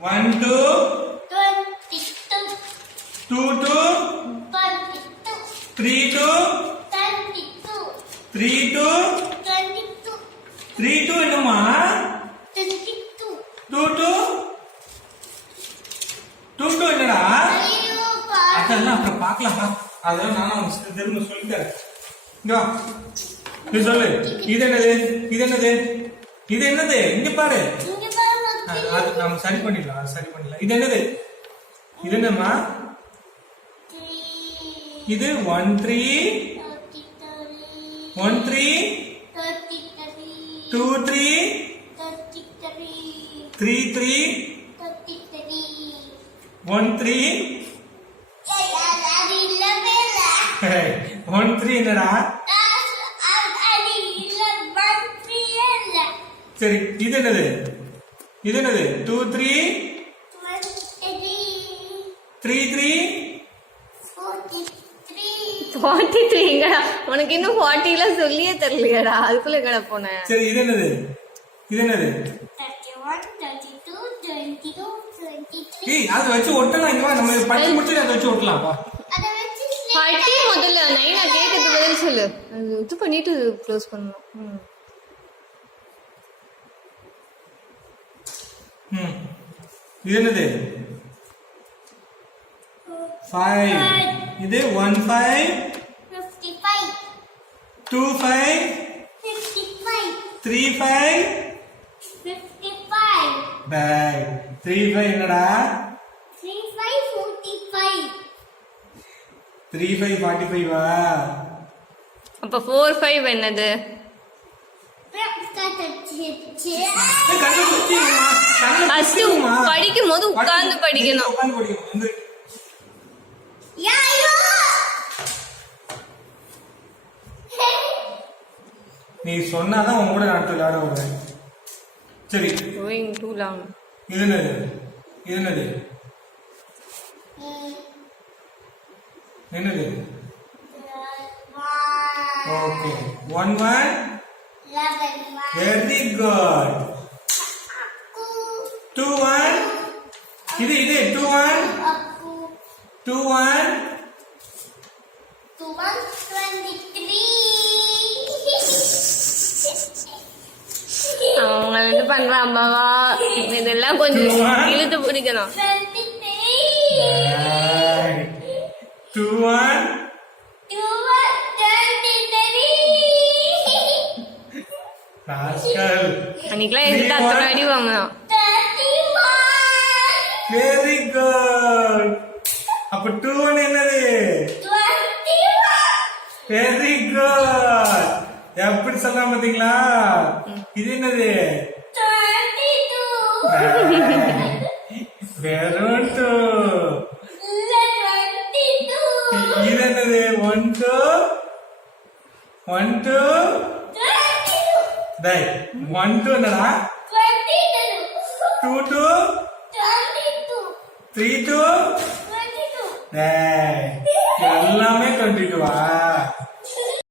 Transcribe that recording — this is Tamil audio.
1 2 22 2 2 22 3 2 22 3 2 22 3 2 என்னம்மா 22 2 2 2 2 என்னடா ஐயோ அதெல்லாம் அப்புறம் பார்க்கலாம். அதெல்லாம் நானும் திரும்ப சொல்லித்தரேன். இங்க வா. நீ சொல்லு. இது என்னது இது என்னது இது என்னது இங்க பாரு. இங்க பாரு அது நாம சரி பண்ணிடலாம். அது சரி பண்ணிடலாம். இது என்னது இது என்னம்மா 3 இது 1 3 1 3 2 3 3 3 1 3 1 3 என்னடா சரி இது என்னது இது என்னது 2 3 3 3 43 உனக்கு இன்னும் 40 எல்லாம் சொல்லியே தெரியலையாடா, அதுக்குள்ள எங்கடா போன? சரி இது என்னது இது என்னது 31 32 23 ஏய் அது வச்சு ஒட்டலாம். இங்க வா, நம்ம படிச்சு முடிச்சு அதை வச்சு ஒட்டலாம் வா. 40 முதல்ல நைனா கேட்கறது பதில் சொல்லு. அது இது பண்ணிட்டு க்ளோஸ் பண்ணணும். இது என்னது 5 இது 1 5 55 2 5 55 3 5 55 பை 3 5 என்னடா 35 45 3 5 45 வா. அப்ப 4 5 என்னது? ஃபர்ஸ்ட் படிக்கும் போது உட்கார்ந்து படிக்கணும். நீ சொன்னாதான் உன் கூட நாட்டு விளையாட வருவேன். சரி Going too long. இது என்னது இது என்னது என்னது ஓகே 1 1 வெரி குட் 2 1 இது இது 2 1 2 1 அவங்க இது பண்றாம்மாவா, இதெல்லாம் கொஞ்சம் இழுத்து பிடிக்கணும். 2 1 ராஸ்கல் அன்னைக்கெல்லாம் எதுக்கு அத்தனை அடி வாங்கணும்? Very good. அப்ப 2 1 என்னது வெரி குட். எப்படி சொல்லலாம் பாத்தீங்களா? இது என்னது வெறும் 2. இது என்னது 1 2 1 2 டேய் 1 2 என்னடா 2 2 3 2 டேய் எல்லாமே 22 வா.